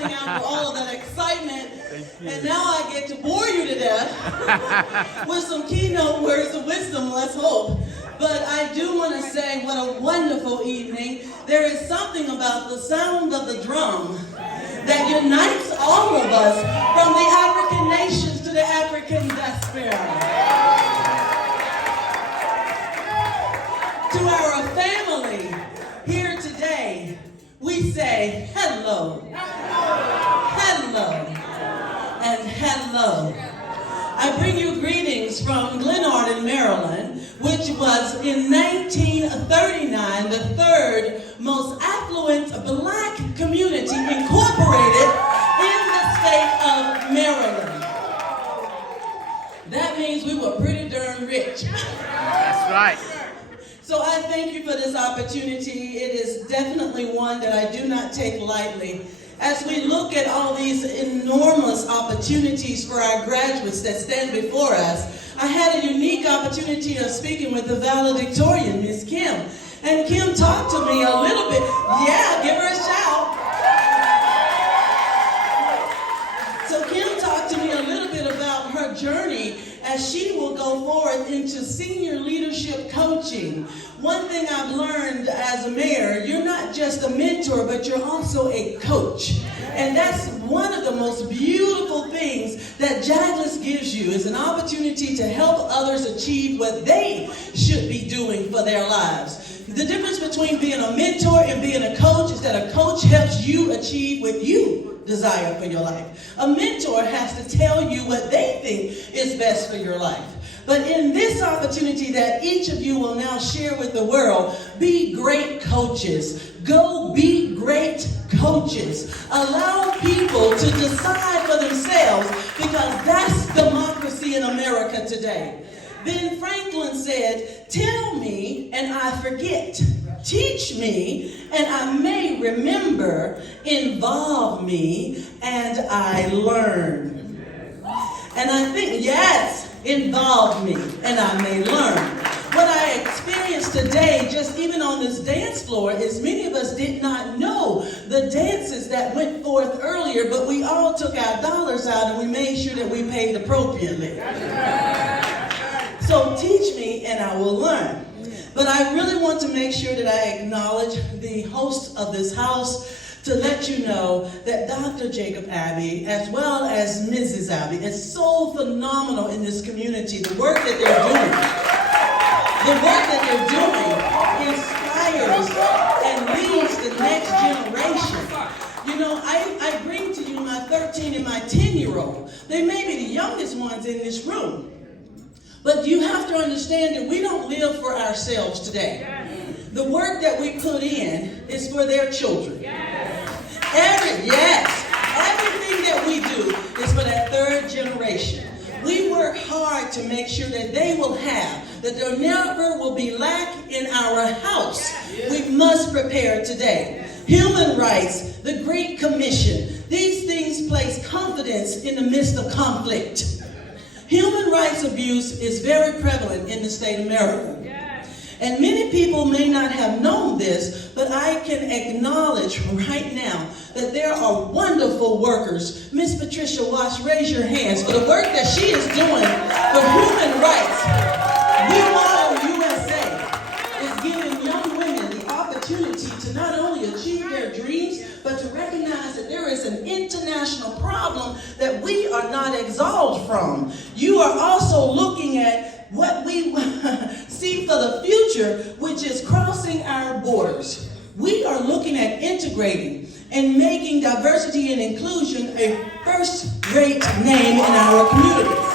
coming out for all of that excitement. And now I get to bore you to death with some keynote words of wisdom, let's hope. But I do want to say what a wonderful evening. There is something about the sound of the drum that unites all of us from the African nations to the African diaspora. To our family here today, we say hello, hello, and hello. I bring you greetings from Glenarden, Maryland, which was in 1939 the third most affluent black community incorporated in the state of Maryland. That means we were pretty darn rich. That's right. So I thank you for this opportunity. It is definitely one that I do not take lightly. As we look at all these enormous opportunities for our graduates that stand before us, I had a unique opportunity of speaking with the valedictorian, Miss Kim. And Kim talked to me a little bit. Yeah, give her a shout. So Kim talked to me a little bit about her journey as she will go forth into senior leadership coaching. One thing I've learned as a mayor, you're not just a mentor, but you're also a coach. And that's one of the most beautiful things that JAGLIS gives you, is an opportunity to help others achieve what they should be doing for their lives. The difference between being a mentor and being a coach is that a coach helps you achieve what you desire for your life. A mentor has to tell you what they think is best for your life. But in this opportunity that each of you will now share with the world, be great coaches. Go be great coaches. Allow people to decide for themselves, because that's democracy in America today. Ben Franklin said, "Tell me and I forget. Teach me and I may remember. Involve me and I learn." And I think, yes, involve me and I may learn. What I experienced today, just even on this dance floor, is many of us did not know the dances that went forth earlier, but we all took our dollars out and we made sure that we paid appropriately. So teach me and I will learn. But I really want to make sure that I acknowledge the host of this house to let you know that Dr. Jacob Abbey, as well as Mrs. Abbey, is so phenomenal in this community. The work that they're doing, inspires and leads the next generation. You know, I bring to you my 13 and my 10-year-old. They may be the youngest ones in this room. But you have to understand that we don't live for ourselves today. The work that we put in is for their children. Everything that we do is for that third generation. We work hard to make sure that they will have, that there never will be lack in our house. We must prepare today. Human rights, the Great Commission, these things place confidence in the midst of conflict. Human rights abuse is very prevalent in the state of Maryland. And many people may not have known this, but I can acknowledge right now that there are wonderful workers. Miss Patricia Wash, raise your hands for the work that she is doing for human rights. We Model USA is giving young women the opportunity to not only achieve their dreams, but to recognize that there is an international problem that we are not absolved from. You are also looking at what we see for the future, which is crossing our borders. We are looking at integrating and making diversity and inclusion a first-rate name in our communities.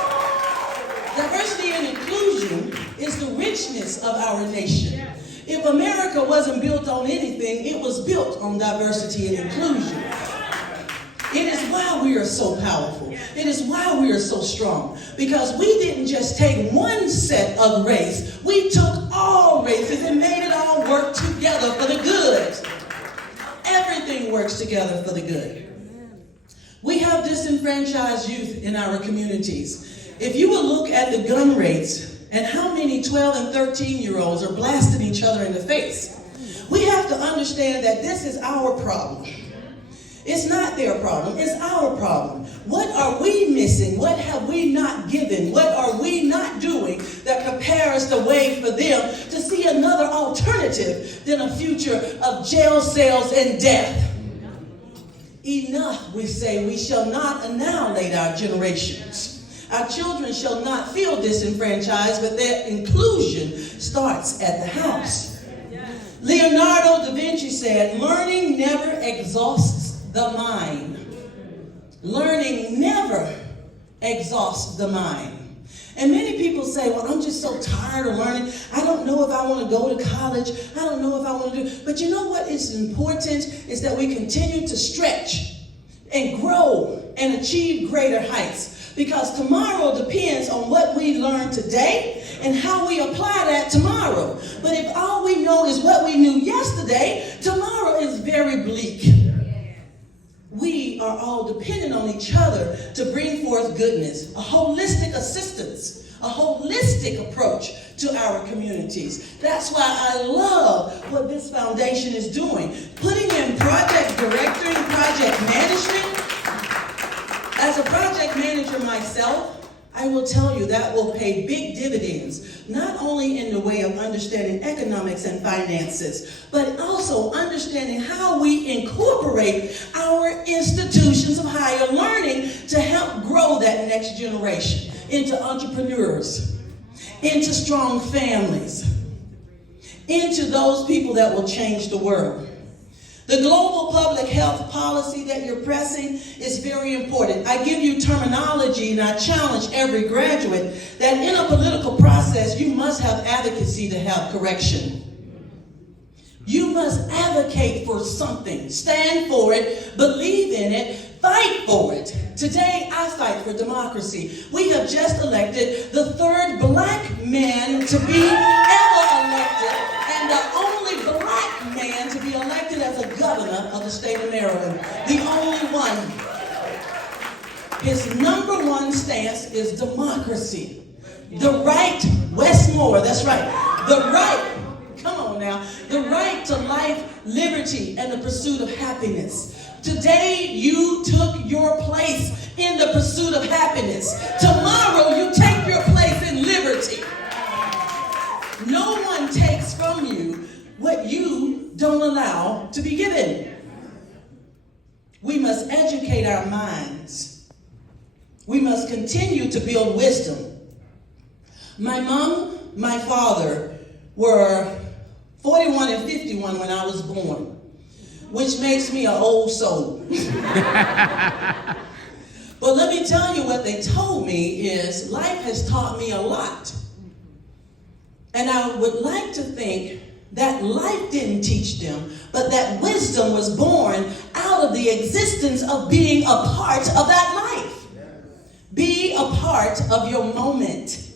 Diversity and inclusion is the richness of our nation. If America wasn't built on anything, it was built on diversity and inclusion. It is why we are so powerful. It is why we are so strong. Because we didn't just take one set of race. We took all races and made it all work together for the good. Everything works together for the good. We have disenfranchised youth in our communities. If you will look at the gun rates and how many 12 and 13-year-olds are blasting each other in the face, we have to understand that this is our problem. It's not their problem, it's our problem. What are we missing? What have we not given? What are we not doing that prepares the way for them to see another alternative than a future of jail cells and death? Enough, we say, we shall not annihilate our generations. Our children shall not feel disenfranchised, but their inclusion starts at the house. Leonardo da Vinci said, learning never exhausts the mind. Learning never exhausts the mind. And many people say, well, I'm just so tired of learning. I don't know if I want to go to college. I don't know if I want to do. But you know what is important is that we continue to stretch and grow and achieve greater heights. Because tomorrow depends on what we learn today and how we apply that tomorrow. But if all we know is what we knew yesterday, tomorrow is very bleak. We are all dependent on each other to bring forth goodness, a holistic assistance, a holistic approach to our communities. That's why I love what this foundation is doing. Putting in project directing, project management. As a project manager myself, I will tell you that will pay big dividends, not only in the way of understanding economics and finances, but also understanding how we incorporate our institutions of higher learning to help grow that next generation into entrepreneurs, into strong families, into those people that will change the world. The global public health policy that you're pressing is very important. I give you terminology and I challenge every graduate that in a political process, you must have advocacy to have correction. You must advocate for something, stand for it, believe in it, fight for it. Today, I fight for democracy. We have just elected the third black man to be ever elected and the only black man to be elected as a governor of the state of Maryland. The only one. His number one stance is democracy. The right, Westmore, that's right. The right, come on now, the right to life, liberty, and the pursuit of happiness. Today, you took your place in the pursuit of happiness. Tomorrow, you take your place in liberty. No one takes from you what you don't allow to be given. We must educate our minds. We must continue to build wisdom. My mom, my father were 41 and 51 when I was born, which makes me an old soul. But let me tell you what they told me is life has taught me a lot. And I would like to think that life didn't teach them, but that wisdom was born out of the existence of being a part of that life. Be a part of your moment.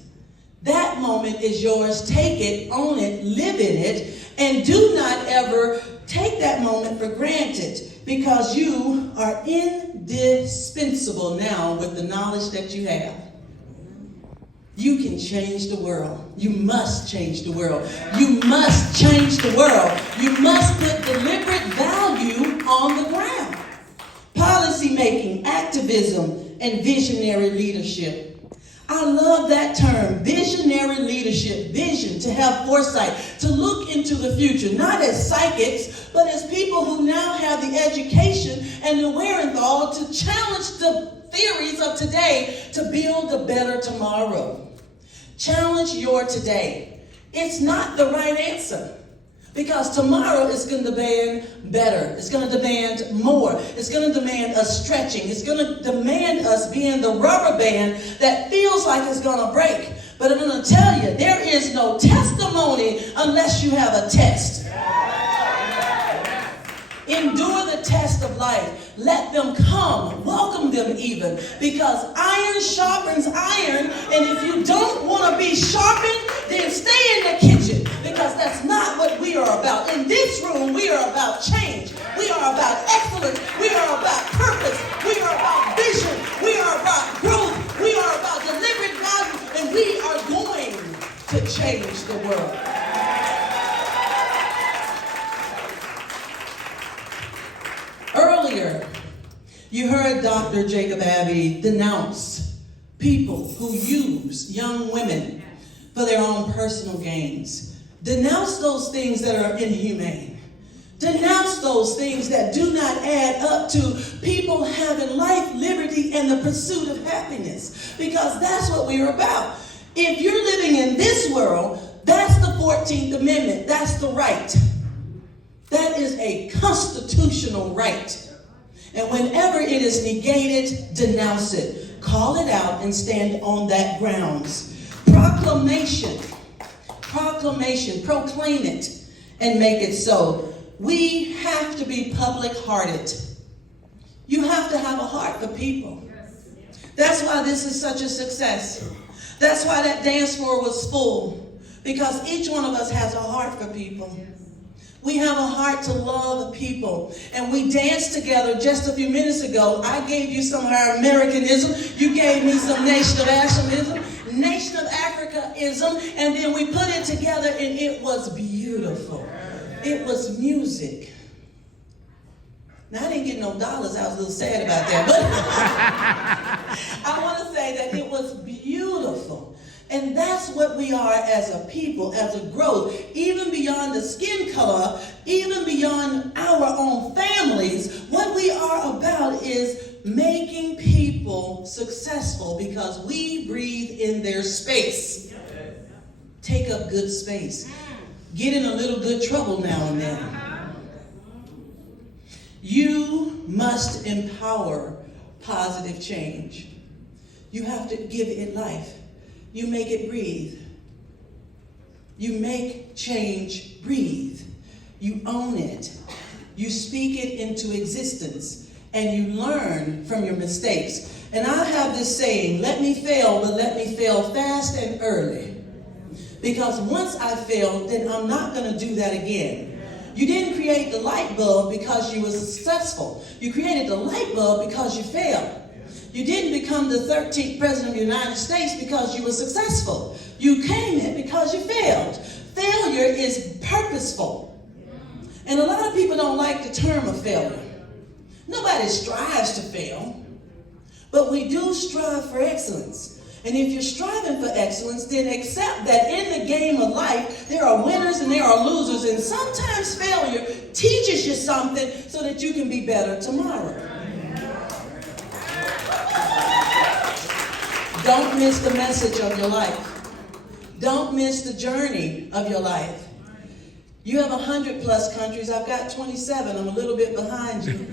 That moment is yours. Take it, own it, live in it, and do not ever take that moment for granted, because you are indispensable now with the knowledge that you have. You can change the world. You must change the world. You must change the world. You must put deliberate value on the ground. Policy making, activism, and visionary leadership. I love that term, visionary leadership, vision, to have foresight, to look into the future, not as psychics, but as people who now have the education and the wherewithal to challenge the theories of today to build a better tomorrow. Challenge your today. It's not the right answer, because tomorrow is going to demand better. It's going to demand more. It's going to demand us stretching. It's going to demand us being the rubber band that feels like it's going to break. But I'm going to tell you, there is no testimony unless you have a test. Endure the test of life. Let them come. Welcome them even. Because iron sharpens iron. And if you don't want to be sharpened, then stay in the kitchen. Because that's not what we are about. In this room, we are about change. We are about excellence. We are about purpose. We are about vision. We are about growth. We are about deliberate value. And we are going to change the world. Earlier, You heard Dr. Jacob Abbey denounce people who use young women for their own personal gains. Denounce those things that are inhumane. Denounce those things that do not add up to people having life, liberty, and the pursuit of happiness. Because that's what we're about. If you're living in this world, that's the 14th Amendment. That's the right. That is a constitutional right. And whenever it is negated, denounce it. Call it out and stand on that grounds. Proclamation, proclaim it and make it so. We have to be public-hearted. You have to have a heart for people. That's why this is such a success. That's why that dance floor was full, because each one of us has a heart for people. We have a heart to love people. And we danced together just a few minutes ago. I gave you some of our Americanism. You gave me some Nation of Africanism, Nation of Africaism, and then we put it together and it was beautiful. It was music. Now, I didn't get no dollars. I was a little sad about that. But I want to say that it was beautiful. And that's what we are as a people, as a growth, even beyond the skin color, even beyond our own families. What we are about is making people successful because we breathe in their space. Take up good space. Get in a little good trouble now and then. You must empower positive change. You have to give it life. You make it breathe. You make change breathe. You own it. You speak it into existence. And you learn from your mistakes. And I have this saying, let me fail, but let me fail fast and early. Because once I fail, then I'm not going to do that again. You didn't create the light bulb because you were successful. You created the light bulb because you failed. You didn't become the 13th president of the United States because you were successful. You came in because you failed. Failure is purposeful. And a lot of people don't like the term of failure. Nobody strives to fail, but we do strive for excellence. And if you're striving for excellence, then accept that in the game of life, there are winners and there are losers. And sometimes failure teaches you something so that you can be better tomorrow. Don't miss the message of your life. Don't miss the journey of your life. You have 100+ countries. I've got 27. I'm a little bit behind you.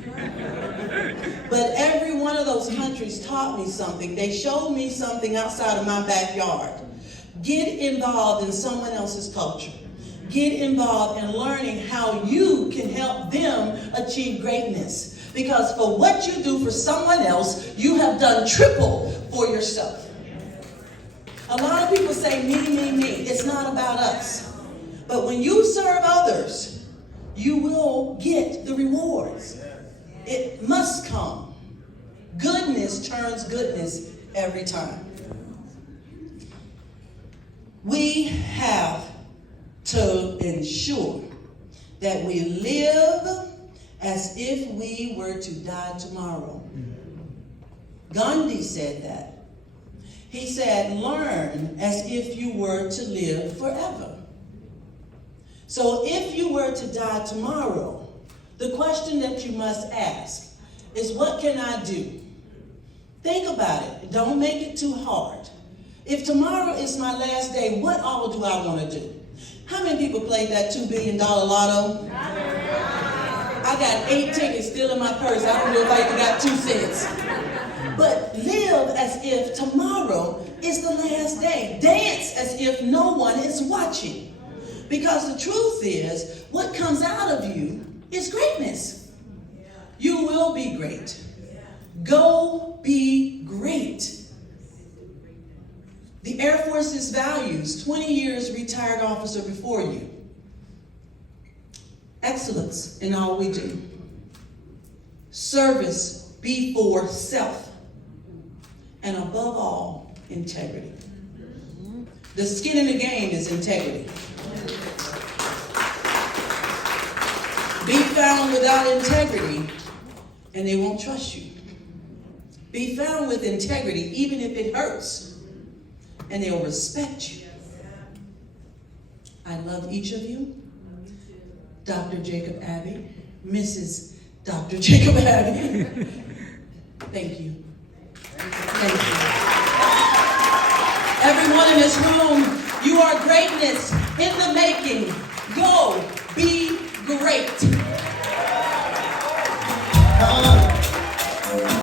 But every one of those countries taught me something. They showed me something outside of my backyard. Get involved in someone else's culture. Get involved in learning how you can help them achieve greatness. Because for what you do for someone else, you have done triple for yourself. A lot of people say, me, me, me. It's not about us. But when you serve others, you will get the rewards. It must come. Goodness turns goodness every time. We have to ensure that we live as if we were to die tomorrow. Gandhi said that. He said, learn as if you were to live forever. So if you were to die tomorrow, the question that you must ask is, what can I do? Think about it. Don't make it too hard. If tomorrow is my last day, what all do I want to do? How many people played that $2 billion lotto? I got 8 tickets still in my purse. I don't know if I even got 2 cents. But live as if tomorrow is the last day. Dance as if no one is watching. Because the truth is, what comes out of you is greatness. You will be great. Go be great. The Air Force's values, 20 years retired officer before you. Excellence in all we do. Service before self. And above all, integrity. The skin in the game is integrity. Be found without integrity, and they won't trust you. Be found with integrity, even if it hurts. And they'll respect you. I love each of you. Dr. Jacob Abbey, Mrs. Dr. Jacob Abbey. Thank you. Thank you. Everyone in this room, you are greatness in the making. Go be great.